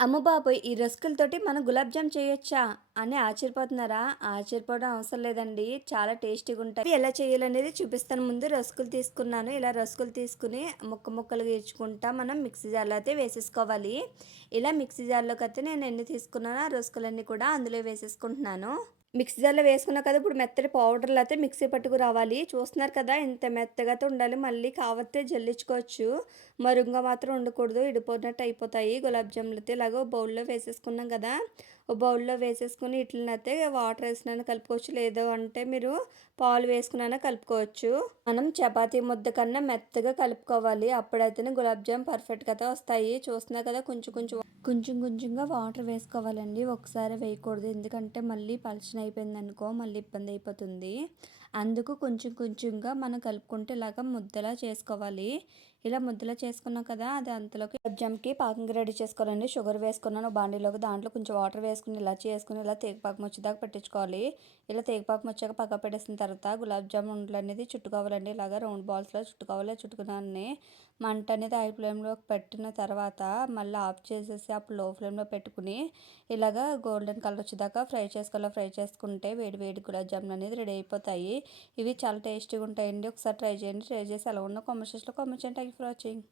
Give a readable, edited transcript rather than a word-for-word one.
అమ్మ బాబోయ్! ఈ రస్కులతోటి మనం గులాబ్ జామ్ చేయొచ్చా? అని ఆశ్చర్యపోతున్నారా? ఆశ్చర్యపోవడం అవసరం లేదండి. చాలా టేస్టీగుంటాయి. ఇవి ఎలా చేయాలనేది చూపిస్తాను. ముందు రస్కులు తీసుకున్నాను. ఇలా రస్కులు తీసుకొని ముక్కలుగా ఇచ్చుకుంటా మనం మిక్సీ జార్‌లో అయితే వేసేసుకోవాలి. ఇలా మిక్సీ జార్‌లోకైతే నేను ఎన్ని తీసుకున్నానో ఆ రస్కులన్నీ కూడా అందులో వేసేసుకుంటున్నాను. మిక్సీ జార్‌లో వేసుకున్నా కదా! ఇప్పుడు మెత్తటి పౌడర్‌లో అయితే మిక్సీ పట్టుకురావాలి. చూస్తున్నారు కదా! ఇంత మెత్తగా అయితే ఉండాలి. మళ్ళీ కావస్తే జల్లించుకోవచ్చు. మరుగుగా మాత్రం ఉండకూడదు. ఇడిపోయినట్టు అయిపోతాయి గులాబ్ జాములయితే. ఇలాగో బౌల్‌లో వేసేసుకున్నాం కదా! ఓ బౌల్‌లో వేసేసుకొని ఈటిలనైతే వాటర్ ఏసినైనా కలుపుకోవచ్చు. లేదు అంటే మీరు పాలు వేసుకునైనా కలుపుకోవచ్చు. మనం చపాతీ ముద్ద కన్నా మెత్తగా కలుపుకోవాలి. అప్పుడైతేనే గులాబ్ జామ్ పర్ఫెక్ట్‌గా అయితే వస్తాయి. చూస్తున్నారు కదా! కొంచెంగా వాటర్ వేసుకోవాలండి. ఒకసారి వేయకూడదు. ఎందుకంటే మళ్ళీ పలచనయిపోయిందనుకో మళ్ళీ ఇబ్బందయిపోతుంది. అందుకు కొంచెంగా మనం కలుపుకుంటే ఇలాగ ముద్దలా చేసుకోవాలి. ఇలా ముద్దలా చేసుకున్నాం కదా! అది అంతలోకి గులాబ్ జామ్‌కి పాకంకి రెడీ చేసుకోవాలండి. షుగర్ వేసుకున్నాను బాండీలోకి. దాంట్లో కొంచెం వాటర్ వేసుకొని, ఇలాచీ వేసుకొని ఇలా తేగపాకం వచ్చేదాకా పెట్టించుకోవాలి. ఇలా తేగపాకం వచ్చాక పక్కకు పెట్టేసిన తర్వాత గులాబ్ జామ్ ఉండలనేది చుట్టుకోవాలండి. ఇలాగ రౌండ్ బాల్స్‌లో చుట్టుకోవాలి. చుట్టుకున్నాన్ని మంట అనేది హై ఫ్లేమ్‌లో పెట్టిన తర్వాత మళ్ళీ ఆఫ్ చేసేసి అప్పుడు లో ఫ్లేమ్‌లో పెట్టుకుని ఇలాగా గోల్డెన్ కలర్ వచ్చేదాకా ఫ్రై చేసుకోవాలి. ఫ్రై చేసుకుంటే వేడి వేడి గులాబ్ జామున్ అనేది రెడీ అయిపోతాయి. ఇవి చాలా టేస్టీగా ఉంటాయండి. ఒకసారి ట్రై చేయండి. ట్రై చేసి ఎలా ఉందో కామెంట్ సెక్షన్‌లో కామెంట్ చేయండి. Thank you for watching.